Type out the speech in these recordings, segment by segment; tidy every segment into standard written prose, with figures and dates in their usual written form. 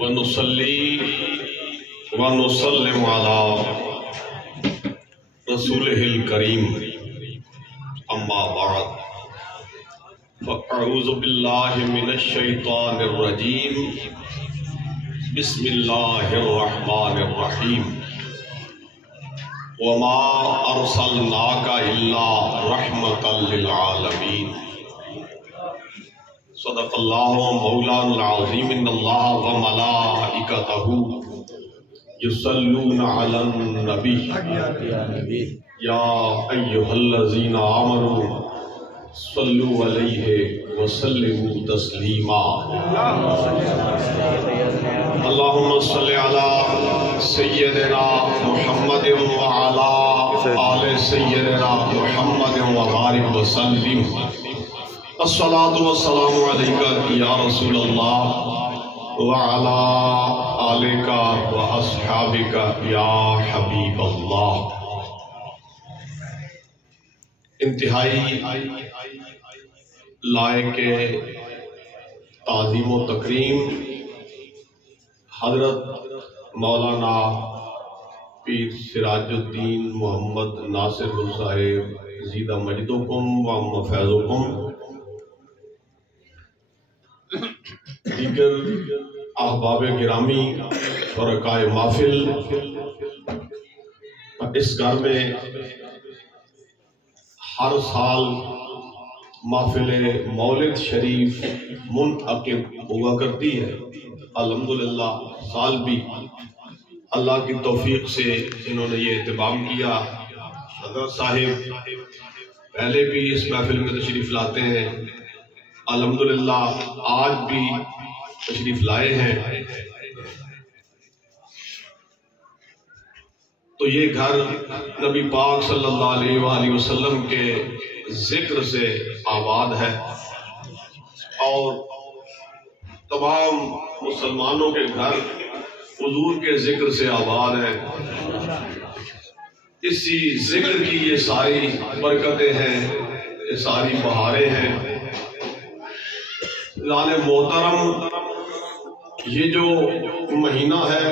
ونصلي ونسلم على رسوله الكريم أما بعد فأعوذ بالله من الشيطان الرجيم بسم الله الرحمن الرحيم وما أرسلناك إلا رحمة للعالمين صدق اللہ مولانا العظیم ان اللہ وملائکتہ یصلون علی النبی یا ایہا الذین آمنوا صلوا علیہ وسلموا تسلیما اللہم صلی علی سیدنا محمد وعلی آل سیدنا محمد وبارک وسلم الصلاة والسلام علیکہ یا رسول اللہ وعلا آلکہ واصحابکہ یا حبیب اللہ۔ انتہائی لائق تعظیم و تکریم حضرت مولانا پیر سراج الدین محمد ناصر صاحب زیدہ مجدکم و مفیضکم، دیگر احباب گرامی شرکائے محفل، اس گھر میں ہر سال محفل مولد شریف منعقد ہوا کرتی ہے۔ الحمدللہ سال بھی اللہ کی توفیق سے انہوں نے یہ اہتمام کیا۔ حضرت صاحب پہلے بھی اس محفل میں تشریف لاتے ہیں، الحمدللہ آج بھی تشریف لائے ہیں۔ تو یہ گھر نبی پاک صلی اللہ علیہ وآلہ وسلم کے ذکر سے آباد ہے اور تمام مسلمانوں کے گھر حضور کے ذکر سے آباد ہے۔ اسی ذکر کی یہ ساری برکتیں ہیں، یہ ساری بہاریں ہیں۔ لال محترم، یہ جو مہینہ ہے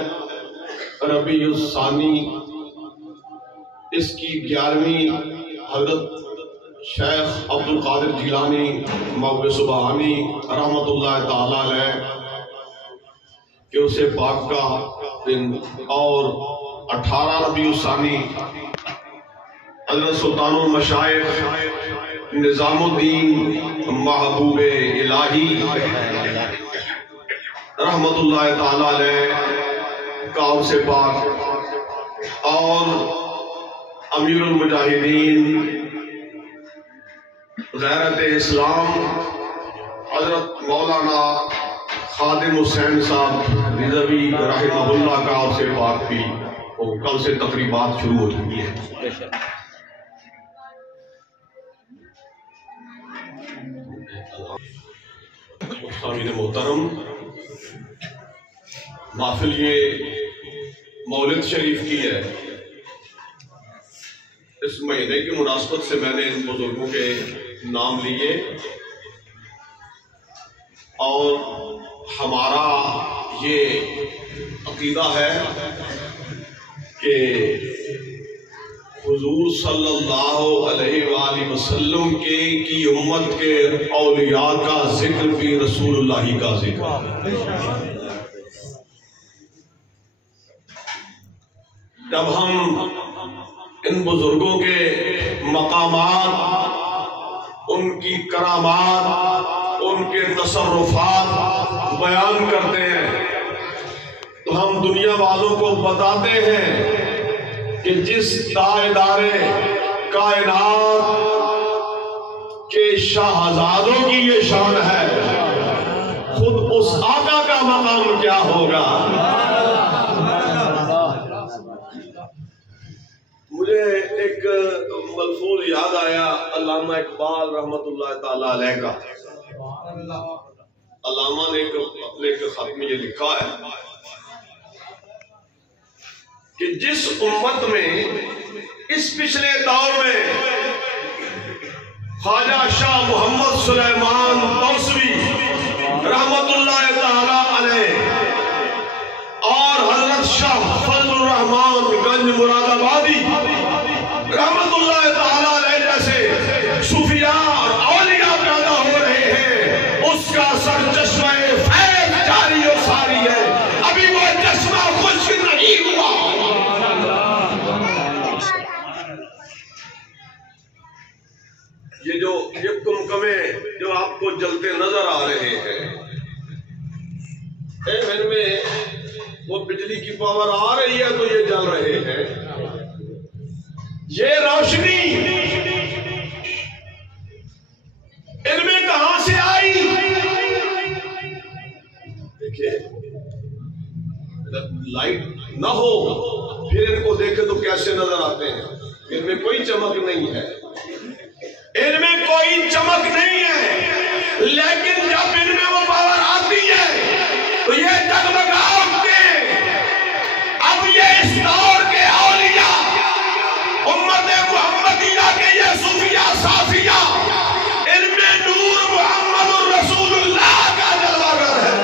ربیع الثانی، اس کی 11ویں حضرت شیخ عبدالقادر جیلانی موقع سبحانی رحمت اللہ تعالیٰ علیہ کہ اسے پاک کا دن، اور 18 ربیع الثانی حضرت سلطان المشائخ نظام الدین محبوب الہی رحمت اللہ تعالیٰ علیہ کا عرص پاک، اور امیر المجاہدین غیرت اسلام حضرت مولانا خادم حسین صاحب رضوی رحمہ اللہ کا عرص پاک بھی کل سے تقریبات شروع ہو چکی ہیں۔ سامعین محترم، محفل یہ مولد شریف کی ہے۔ اس مہینے کی مناسبت سے میں نے ان بزرگوں کے نام لیے، اور ہمارا یہ عقیدہ ہے کہ حضور صلی اللہ علیہ وآلہ وسلم کی امت کے اولیاء کا ذکر بھی رسول اللہ کا ذکر ہے۔ جب ہم ان بزرگوں کے مقامات، ان کی کرامات، ان کے تصرفات بیان کرتے ہیں تو ہم دنیا والوں کو بتاتے ہیں کہ جس تاجدار کائنات کے شاہزادوں کی یہ شان ہے، خود اس آقا کا مقام کیا ہوگا۔ مجھے ایک ملفوظ یاد آیا علامہ اقبال رحمت اللہ تعالیٰ علیہ کا۔ علامہ نے اپنے خط میں یہ لکھا ہے کہ جس امت میں اس پچھلے دور میں خواجہ شاہ محمد سلیمان توسوی رحمت اللہ تعالیٰ بن مراد آبادی رحمت اللہ تعالیٰ علیہ جیسے صوفیاء اور اولیاء پیدا ہو رہے ہیں، اس کا سر چشمہ فیض جاری و ساری ہے، ابھی وہ چشمہ خشک نہیں ہوا۔ یہ کمکمے جو آپ کو جلتے نظر آ رہے ہیں، ان میں وہ بجلی کی پاور آ رہی ہے تو یہ جل رہے ہیں۔ یہ روشنی ان میں کہاں سے آئی؟ دیکھیں، لائٹ نہ ہو پھر ان کو دیکھیں تو کیسے نظر آتے ہیں؟ ان میں کوئی چمک نہیں ہے، ان میں کوئی چمک نہیں ہے، لیکن جب ان میں وہ پاور آتی ہے تو یہ جگمگا اٹھتے ہیں۔ اب یہ اس دور کے اولیاء، امت محمدیہ کے یہ صوفیاء صافیہ، ان میں نور محمد الرسول اللہ کا جلوہ گر ہے۔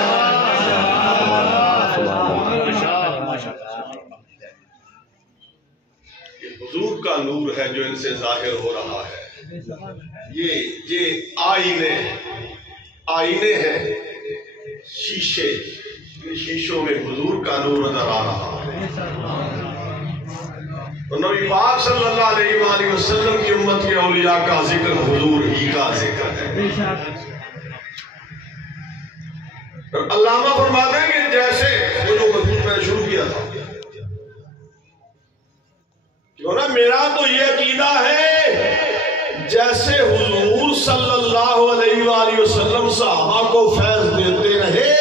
یہ حضور کا نور ہے جو ان سے ظاہر ہو رہا ہے۔ یہ آئینے ہیں، شیشے، شیشوں میں حضور کا نور نظر آ رہا ہے۔ تو نبی پاک صلی اللہ علیہ وآلہ وسلم کی امت کے اولیاء کا ذکر حضور ہی کا ذکر ہے۔ علامہ فرماتے ہیں کہ جیسے وہ جو مضمون میں نے شروع کیا تھا، کیوں نا میرا تو یہ عقیدہ ہے جیسے حضور صلی اللہ علیہ وآلہ وسلم صحابہ کو فیض دیتے رہے،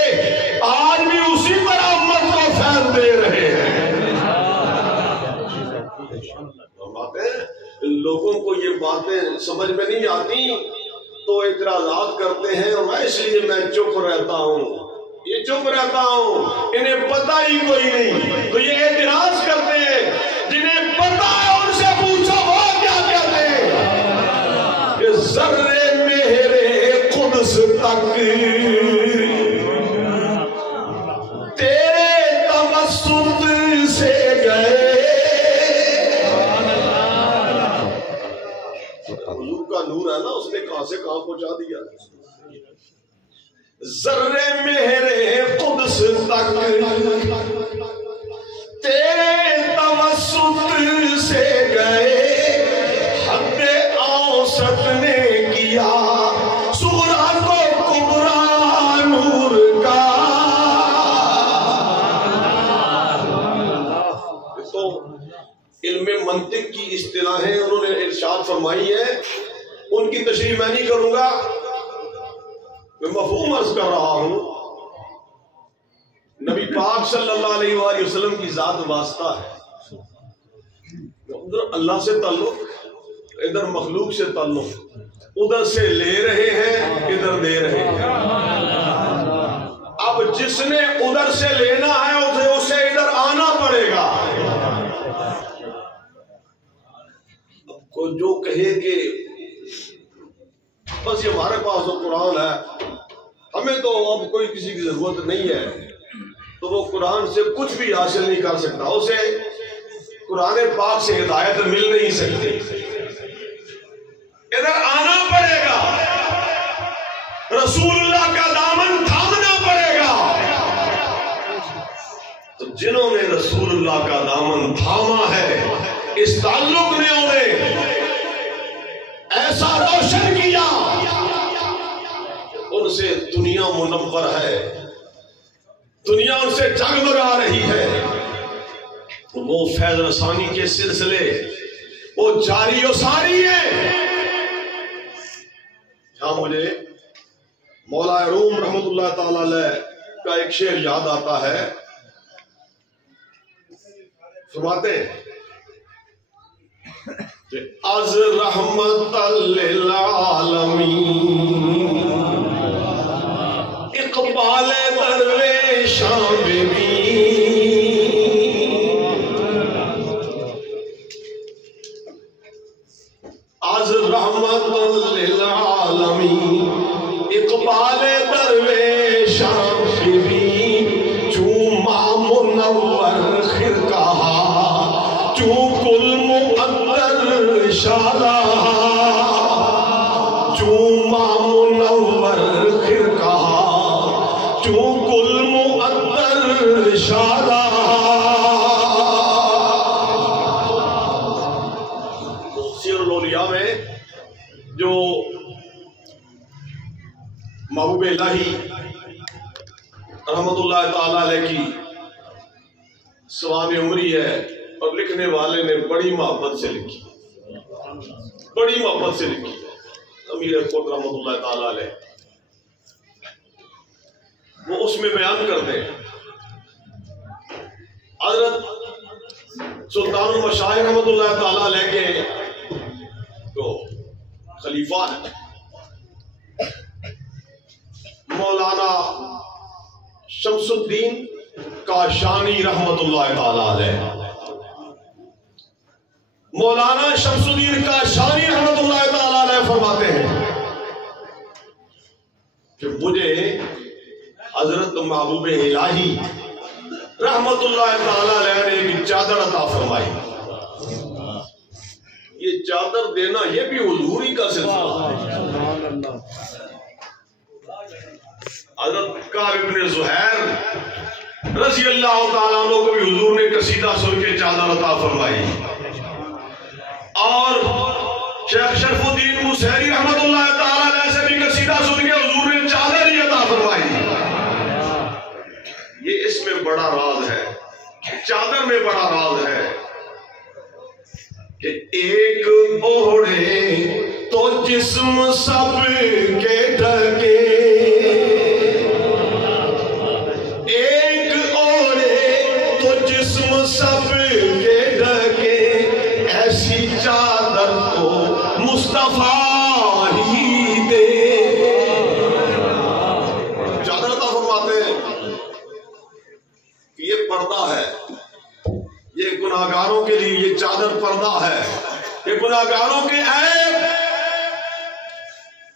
آج بھی اسی طرح امت کو فیض دے رہے ہیں۔ لوگوں کو یہ باتیں سمجھ میں نہیں آتی تو اعتراضات کرتے ہیں، اور اس لیے میں چپ رہتا ہوں، یہ چپ رہتا ہوں، انہیں پتہ ہی کوئی نہیں تو یہ اعتراض کرتے ہیں۔ جنہیں پتہ ہے ان سے پوچھو وہ کیا کہتے ہیں؟ ذرے میرے قدس تک تیرے توسط سے گئے۔ حضور کا نور ہے نا، اس نے کہاں سے کہاں پہنچا دیا۔ ذرے میرے قدس تک تیرے توسط سے گئے، حد اوسط نے کیا سغرا کو کبرا نور کا۔ تو علم منطق کی اصطلاحیں انہوں نے ارشاد فرمائی ہے، ان کی تشریح میں نہیں کروں گا، میں مفہوم عرض کر رہا ہوں۔ نبی پاک صلی اللہ علیہ وآلہ وسلم کی ذات واسطہ ہے، ادھر اللہ سے تعلق، ادھر مخلوق سے تعلق، ادھر سے لے رہے ہیں ادھر دے رہے ہیں۔ اب جس نے ادھر سے لینا ہے اسے ادھر آنا پڑے گا۔ اب کو جو کہے کہ بس یہ ہمارے پاس تو قرآن ہے، ہمیں تو اب کوئی کسی کی ضرورت نہیں ہے، تو وہ قرآن سے کچھ بھی حاصل نہیں کر سکتا، اسے قرآن پاک سے ہدایت مل نہیں سکتی، ادھر آنا پڑے گا، رسول اللہ کا دامن تھامنا پڑے گا۔ تو جنہوں نے رسول اللہ کا دامن تھاما ہے، اس تعلق نے انہیں ایسا روشن کیا، ان سے دنیا منور ہے، دنیا ان سے جگمگا رہی ہے۔ وہ فیض رسانی کے سلسلے وہ جاری و ساری ہے۔ یہاں مجھے مولا روم رحمت اللہ تعالی علیہ کا ایک شعر یاد آتا ہے، فرماتے ہیں کہ از رحمت للعالمین اقبال درویشاں از رحمت للعالمین اقبال درویشاں بھی چوما منور خرقہ شالا چوما منور خرقہ چوں کل معطر شالا. سیر الاولیاء میں جو محبوب الہی رحمت اللہ تعالیٰ علیہ کی سوانح عمری ہے، اور لکھنے والے نے بڑی محبت سے لکھی، بڑی محبت سے لکھی. امیر خود رحمت اللہ تعالیٰ علیہ وہ اس میں بیان کرتے ہیں. حضرت سلطان المشاہیر رحمت اللہ تعالیٰ علیہ کے تو خلیفہ ہیں مولانا شمس الدین کاشانی رحمت اللہ تعالیٰ علیہ. مولانا شمس الدین کاشانی رحمت اللہ تعالیٰ علیہ فرماتے ہیں کہ مجھے حضرت محبوب الہی رحمت اللہ تعالیٰ علیہ نے ایک چادر عطا فرمائی. یہ چادر دینا یہ بھی حضور ہی کا سلسلہ ہے. حضرت کعب بن زہیر رضی اللہ تعالیٰ عنہ کو بھی حضور نے قصیدہ سن کے چادر عطا فرمائی، اور شیخ شرف الدین موسیری رحمت اللہ تعالیٰ علیہ سے بھی قصیدہ سن کے حضور نے چادر ہی عطا فرمائی. یہ اس میں بڑا راز ہے، چادر میں بڑا راز ہے کہ ایک اوڑھے تو جسم سب کے ڈھکے، ایک اوڑھے تو جسم سب کے ڈھکے، ایسی چادر کو مصطفیٰ ہی دے. چادر عطا فرماتے ہیں کہ یہ پردہ ہے، یہ گناہگاروں کے لیے یہ چادر پردہ ہے، یہ گناہگاروں کے عیب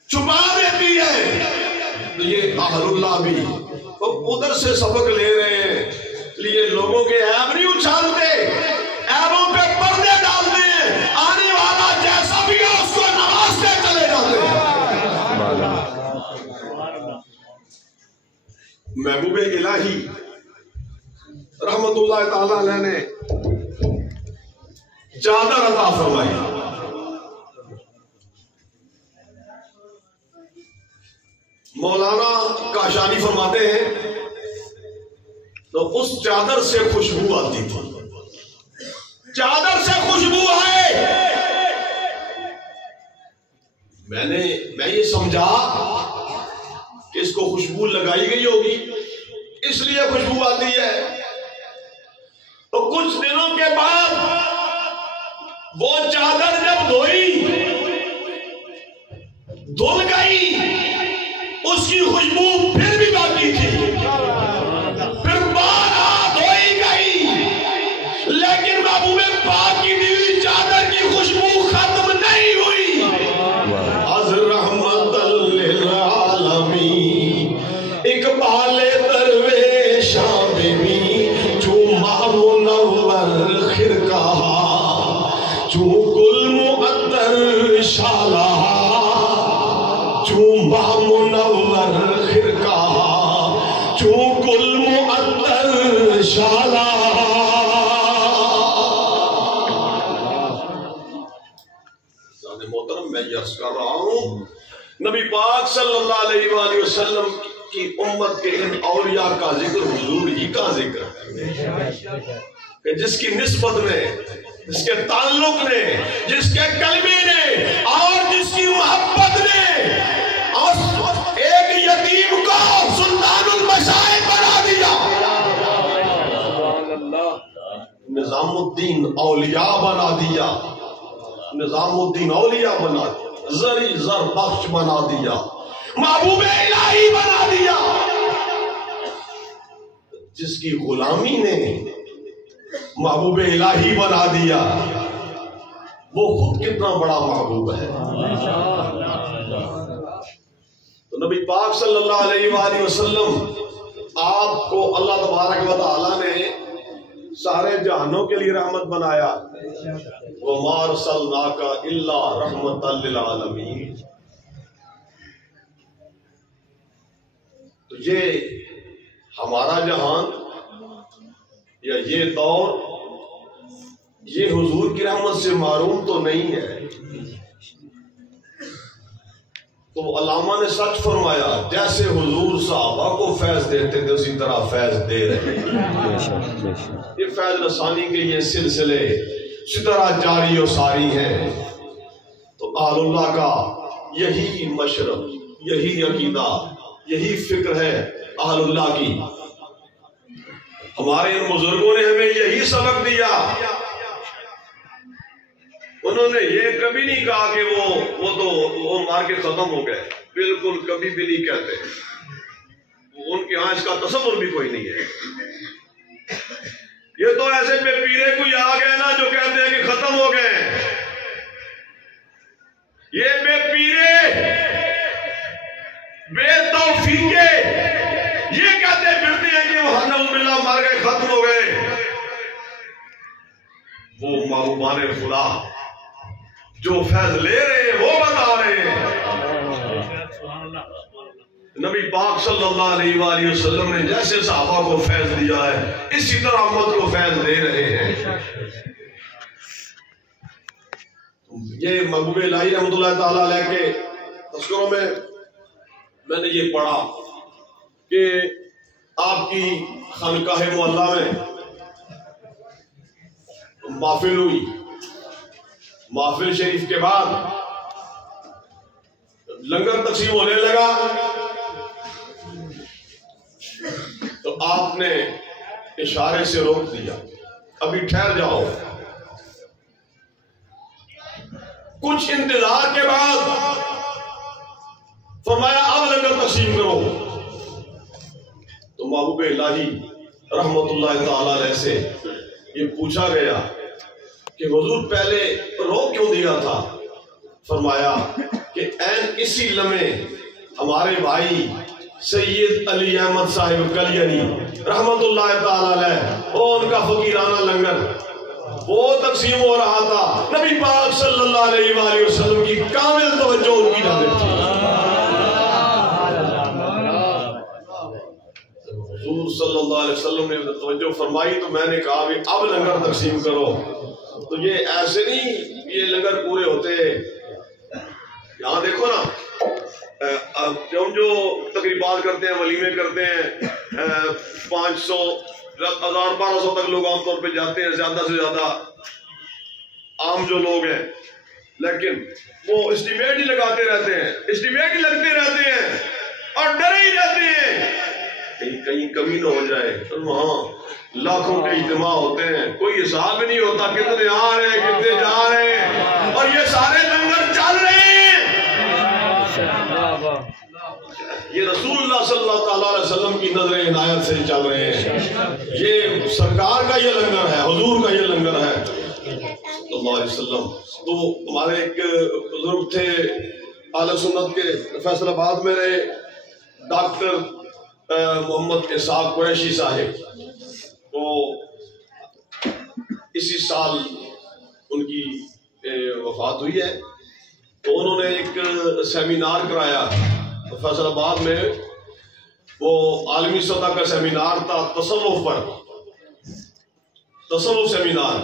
چھپا دیتی ہے. یہ اہل اللہ بھی ادھر سے سبق لے رہے ہیں، لیے لوگوں کے عیب نہیں اچھالتے، عیبوں پہ پردے ڈالتے ہیں، آنے والا جیسا بھی ہے اس کو نوازتے چلے جاتے ہیں. محبوب الہی رحمت اللہ تعالیٰ علیہ نے چادر عطا فرمائی. مولانا کاشانی فرماتے ہیں تو اس چادر سے خوشبو آتی تھی، چادر سے خوشبو آئے. میں یہ سمجھا کہ اس کو خوشبو لگائی گئی ہوگی اس لیے خوشبو آتی ہے. تو کچھ دنوں کے بعد وہ چادر جب دھوئی دھل گئی، اس کی خوشبو پھر بھی باقی تھی، پھر بارہ دھوئی گئی، لیکن محبوب پاک کی دی ہوئی چادر کی خوشبو ختم نہیں ہوئی. از رحمت للعالمین اقبال درویشاں بھی چوما منور خرقہ چوں گل معطر شالہ، چوما منور خرقہ چوں گل معطر شالہ. محترم میں یہ عرض کر رہا ہوں، نبی پاک صلی اللہ علیہ وآلہ وسلم کی امت کے ان اولیاء کا ذکر حضور ہی کا ذکر ہے کہ جس کی نسبت نے، جس کے تعلق نے، جس کے کلمے نے اور جس کی محبت نے اور ایک یتیم کو سلطان المشائخ بنا دیا. نظام الدین اولیاء بنا دیا، نظام الدین اولیاء بنا دیا، زری زر بخش بنا دیا، محبوب الہی بنا دیا. جس کی غلامی نے محبوب الہی بنا دیا، وہ خود کتنا بڑا محبوب ہے. تو نبی پاک صلی اللہ علیہ وآلہ وسلم آپ کو اللہ تبارک و تعالی نے سارے جہانوں کے لیے رحمت بنایا. وَمَا أَرْسَلْنَاكَ إِلَّا رَحْمَةً لِلْعَالَمِينَ. تو یہ ہمارا جہان یا یہ دور یہ حضور کی رحمت سے معروم تو نہیں ہے. تو علامہ نے سچ فرمایا، جیسے حضور صحابہ کو فیض دیتے تھے اسی طرح فیض دے رہے ہیں. یہ فیض رسانی کے یہ سلسلے اسی طرح جاری و ساری ہیں. تو اہل اللہ کا یہی مشرب، یہی عقیدہ، یہی فکر ہے اہل اللہ کی. ہمارے ان بزرگوں نے ہمیں یہی سبق دیا. انہوں نے یہ کبھی نہیں کہا کہ وہ مار کے ختم ہو گئے، بالکل کبھی بھی نہیں کہتے. ان کے ہاں اس کا تصور بھی کوئی نہیں ہے. یہ تو ایسے بے پیرے کوئی آ گئے نا جو کہتے ہیں کہ ختم ہو گئے. یہ بے پیرے بے توفیقے یہ کہتے پھرتے ہیں کہ وہ نعوذ باللہ مر گئے، ختم ہو گئے. وہ محبوبان خدا جو فیض لے رہے ہیں وہ بتا رہے ہیں. نبی پاک صلی اللہ علیہ وآلہ وسلم نے جیسے صحابہ کو فیض دیا ہے اسی طرح امت کو فیض دے رہے ہیں. یہ محبوب الہی رحمۃ اللہ تعالی علیہ کے تذکروں میں نے یہ پڑھا کہ آپ کی خانقاہ معلیٰ میں محفل ہوئی. محفل شریف کے بعد لنگر تقسیم ہونے لگا تو آپ نے اشارے سے روک دیا، ابھی ٹھہر جاؤ. کچھ انتظار کے بعد فرمایا اب لنگر تقسیم کرو. تو محبوب الہی رحمت اللہ تعالی علیہ سے یہ پوچھا گیا کہ حضور پہلے روک کیوں دیا تھا؟ فرمایا کہ عین اسی لمحے ہمارے بھائی سید علی احمد صاحب کلیانی رحمت اللہ تعالی علیہ اور ان کا فقیرانہ لنگر وہ تقسیم ہو رہا تھا. نبی پاک صلی اللہ علیہ وآلہ وسلم کی کامل توجہ ان کی جانب تھی. حضور صلی اللہ علیہ وسلم نے توجہ فرمائی تو میں نے کہا بھی اب لنگر تقسیم کرو. تو یہ ایسے نہیں یہ لنگر پورے ہوتے. یہاں دیکھو نا ہم جو تقریبات کرتے ہیں، ولیمے کرتے ہیں، 500 1000 1200 تک لوگ عام طور پہ جاتے ہیں، زیادہ سے زیادہ عام جو لوگ ہیں. لیکن وہ اسٹیمیٹ ہی لگاتے رہتے ہیں، اسٹیمیٹ ہی لگتے رہتے ہیں اور ڈرے ہی رہتے ہیں کہیں کمی نہ ہو جائے. وہاں لاکھوں کے اجتماع ہوتے ہیں، کوئی حساب ہی نہیں ہوتا کتنے آ رہے ہیں کتنے جا رہے ہیں، اور یہ سارے لنگر چل رہے ہیں. یہ رسول اللہ صلی اللہ تعالیٰ علیہ وسلم کی نظر عنایت سے چل رہے ہیں. یہ سرکار کا یہ لنگر ہے، حضور کا یہ لنگر ہے صلی اللہ علیہ وسلم. تو ہمارے ایک بزرگ تھے اہل سنت کے فیصل آباد میں رہے، ڈاکٹر محمد اسحاق قریشی صاحب. تو اسی سال ان کی وفات ہوئی ہے. تو انہوں نے ایک سیمینار کرایا فیصل آباد میں. وہ عالمی سطح کا سیمینار تھا تصوف پر، تصوف سیمینار.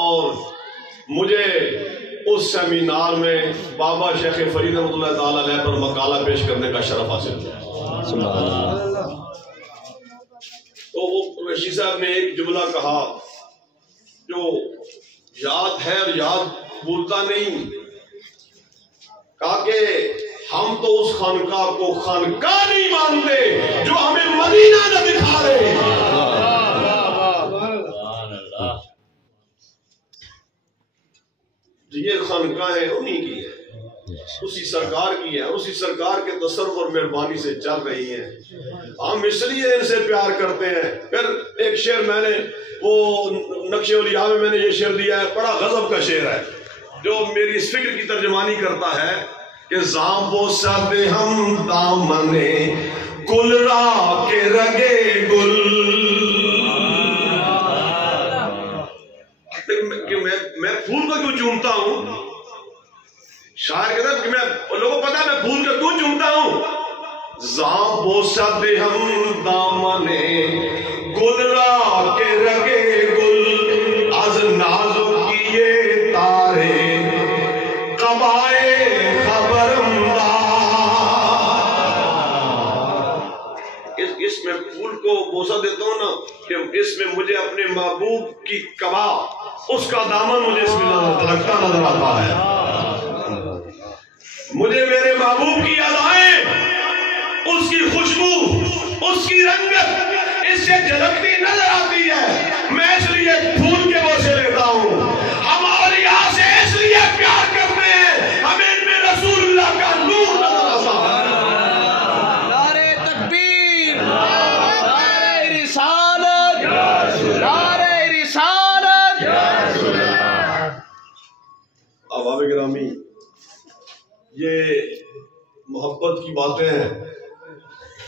اور مجھے اس سیمینار میں بابا شیخ فرید رحمۃ اللہ تعالی علیہ پر مقالہ پیش کرنے کا شرف حاصل کیا. تو وہ قریشی صاحب نے ایک جملہ کہا جو یاد ہے اور یاد بھولتا نہیں. کہا کہ ہم تو اس خانقاہ کو خانقاہ نہیں مانتے جو ہمیں مدینہ نہ دکھا رہے. یہ خانقاہیں انہی کی ہیں، اسی سرکار کی ہے، اسی سرکار کے تصرف اور مہربانی سے چل رہی ہیں. ہم اس لیے ان سے پیار کرتے ہیں. پھر ایک شعر میں نے وہ نقش اولیاء میں نے یہ شعر دیا ہے، بڑا غضب کا شعر ہے جو میری اس فکر کی ترجمانی کرتا ہے کہ زامبو سد ہم دامنے گل را کے رگے گل شاعر کہتا ہے کہ میں لوگوں کو پتا ہے میں پھول کے کیوں چومتا ہوں. زاں بوسہ دے ہم دامنے گل را کے رگے گل از نازو کیے تارے قبائے خبرمدار. اس میں پھول کو بوسہ دیتا ہوں نا کہ اس میں مجھے اپنے محبوب کی قبا اس کا دامن مجھے اس میں لگتا نظر آتا ہے. مجھے میرے محبوب کی ادائیں اس کی خوشبو اس کی رنگت اس سے جھلکتی نظر آتی ہے. میں اس لیے پھول کے بوسے لیتا ہوں. ہم اولیاء سے اس لیے پیار کرتے ہیں ہمیں ان میں رسول اللہ کا نور نظر آتا ہے. نعرہ تکبیر، نعرہ رسالت، نعرہ رسالت. احباب گرامی، یہ محبت کی باتیں ہیں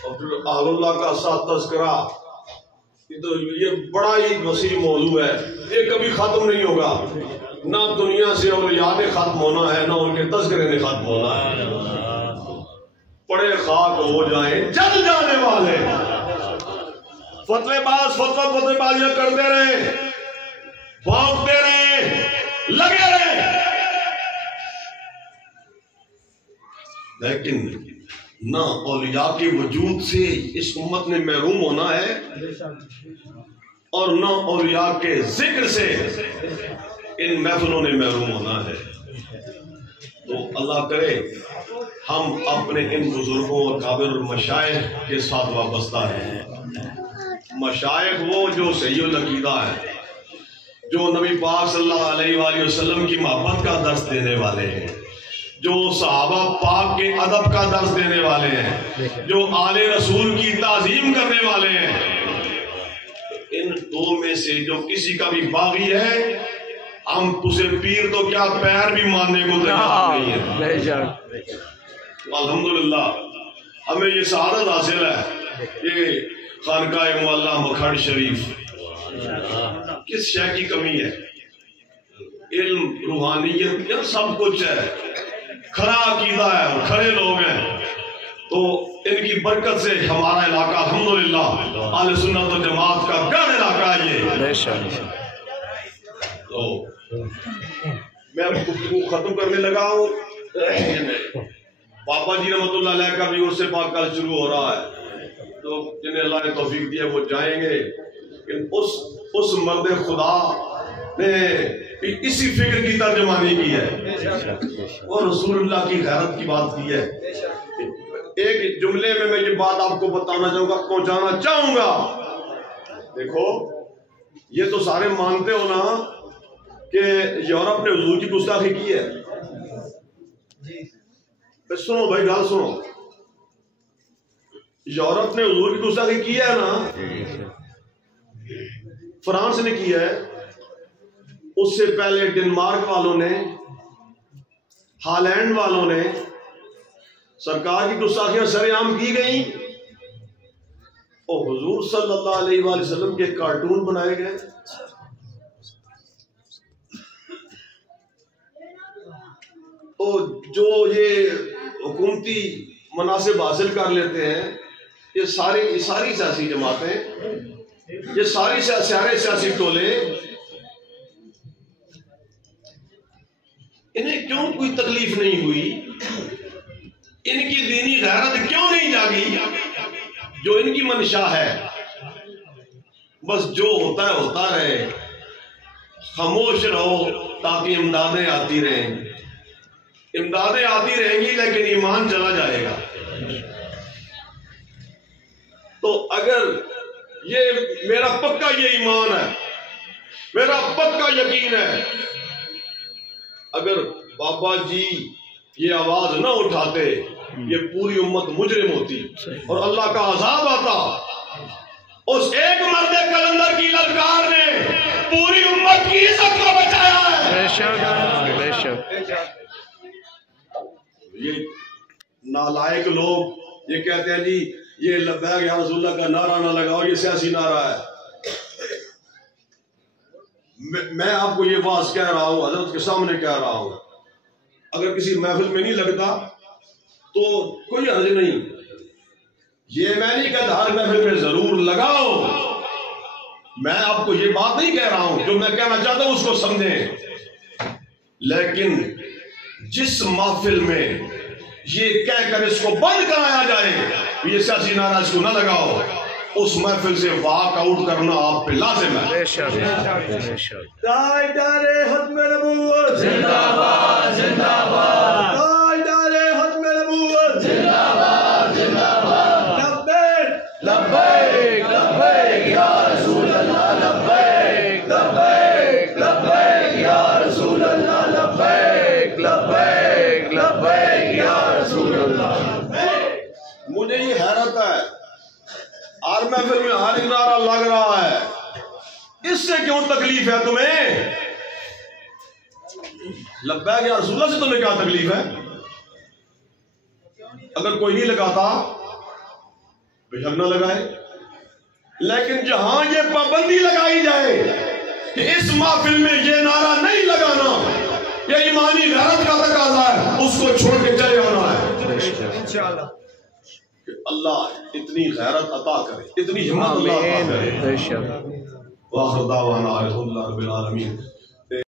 اور پھر اہل اللہ کا ساتھ تذکرہ، یہ بڑا ہی وسیع موضوع ہے. یہ کبھی ختم نہیں ہوگا. نہ دنیا سے اولیاء نے ختم ہونا ہے نہ ان کے تذکرے نے ختم ہونا ہے. پڑے خاک ہو جائیں جل جانے والے. فتوے باز یہ کرتے رہے، بھونکتے رہے، لگے رہے، لیکن نہ اولیاء کے وجود سے اس امت نے محروم ہونا ہے اور نہ اولیاء کے ذکر سے ان محفلوں نے محروم ہونا ہے. تو اللہ کرے ہم اپنے ان بزرگوں اور کابر اور مشائخ کے ساتھ وابستہ ہیں. مشائخ وہ جو صحیح العقیدہ ہے، جو نبی پاک صلی اللہ علیہ وآلہ وسلم کی محبت کا درس دینے والے ہیں، جو صحابہ پاک کے ادب کا درس دینے والے ہیں، جو آل رسول کی تعظیم کرنے والے ہیں. ان دو میں سے جو کسی کا بھی باغی ہے، ہم اسے پیر تو کیا پیر بھی ماننے کو تیار نہیں ہے. الحمدللہ ہمیں یہ سعادت حاصل ہے. یہ خانقاہ معلیٰ مکھڈ شریف کس شے کی کمی ہے؟ علم، روحانیت، یہ سب کچھ ہے. کھرا عقیدہ ہے اور کھڑے لوگ ہیں. تو ان کی برکت سے ہمارا علاقہ الحمدللہ اہل سنت و جماعت کا گڑھ علاقہ ہے. یہ تو میں گفتگو ختم کرنے لگا ہوں. پاپا جی رحمۃ اللہ علیہ کا بھی عرص پاک کل شروع ہو رہا ہے. تو جنہیں اللہ نے توفیق دیا وہ جائیں گے. اس مرد خدا نے اسی فکر کی ترجمانی کی ہے اور رسول اللہ کی غیرت کی بات کی ہے. ایک جملے میں یہ بات آپ کو بتانا چاہوں گا، پہنچانا چاہوں گا. دیکھو یہ تو سارے مانتے ہو نا کہ یورپ نے حضور کی گستاخی کی ہے. سنو بھائی گال سنو، یورپ نے حضور کی گستاخی کی ہے نا، فرانس نے کی ہے. اس سے پہلے ڈنمارک والوں نے، ہالینڈ والوں نے سرکار کی گستاخیاں سر عام کی گئیں اور حضور صلی اللہ علیہ وآلہ وسلم کے کارٹون بنائے گئے. اور جو یہ حکومتی مناصب حاصل کر لیتے ہیں، یہ ساری سیاسی جماعتیں، یہ سارے سیاسی ٹولے، انہیں کیوں کوئی تکلیف نہیں ہوئی؟ ان کی دینی غیرت کیوں نہیں جاگی؟ جو ان کی منشا ہے بس جو ہوتا ہے ہوتا رہے، خاموش رہو تاکہ امدادیں آتی رہیں. امدادیں آتی رہیں گی لیکن ایمان چلا جائے گا. تو اگر یہ میرا پکا یہ ایمان ہے، میرا پکا یقین ہے، اگر بابا جی یہ آواز نہ اٹھاتے یہ پوری امت مجرم ہوتی اور اللہ کا عذاب آتا. اس ایک مرد کلندر کی للکار نے پوری امت کی عزت کو بچایا ہے. بے شک بے شک. یہ نالائق لوگ یہ کہتے ہیں جی یہ لبیک یا رسول اللہ کا نعرہ نہ لگاؤ، یہ سیاسی نعرہ ہے. میں آپ کو یہ بات کہہ رہا ہوں، حضرت کے سامنے کہہ رہا ہوں، اگر کسی محفل میں نہیں لگتا تو کوئی حرج نہیں، یہ میں نہیں کہتا ہر محفل میں ضرور لگاؤ، میں آپ کو یہ بات نہیں کہہ رہا ہوں، جو میں کہنا چاہتا ہوں اس کو سمجھیں، لیکن جس محفل میں یہ کہہ کر اس کو بند کرایا جائے یہ سیاسی نعرہ اس کو نہ لگاؤ، اس محفل سے واک آؤٹ کرنا آپ پہ لازم ہے۔ بے شک بے شک۔ تاجدار ختم نبوت زندہ باد زندہ باد، تاجدار ختم نبوت زندہ باد زندہ باد، لبیک لبیک لبیک یا رسول اللہ، لبیک لبیک لبیک یا رسول اللہ، لبیک لبیک لبیک یا رسول اللہ۔ مجھے یہ حیرت ہے، ہر محفل میں ہر نعرہ لگ رہا ہے، اس سے کیوں تکلیف ہے تمہیں؟ لبیک یا رسول اللہ سے تمہیں کیا تکلیف ہے؟ اگر کوئی نہیں لگاتا بے شک نہ لگائے، لیکن جہاں یہ پابندی لگائی جائے کہ اس محفل میں یہ نعرہ نہیں لگانا، یہ ایمانی غیرت کا تقاضا ہے، اس کو چھوڑ کے چلے ہونا ہے انشاءاللہ۔ کہ اللہ اتنی غیرت عطا کرے، اتنی ہمت اللہ عطا کرے۔ بے شک۔ وآخر دعوانا الحمدللہ رب العالمین۔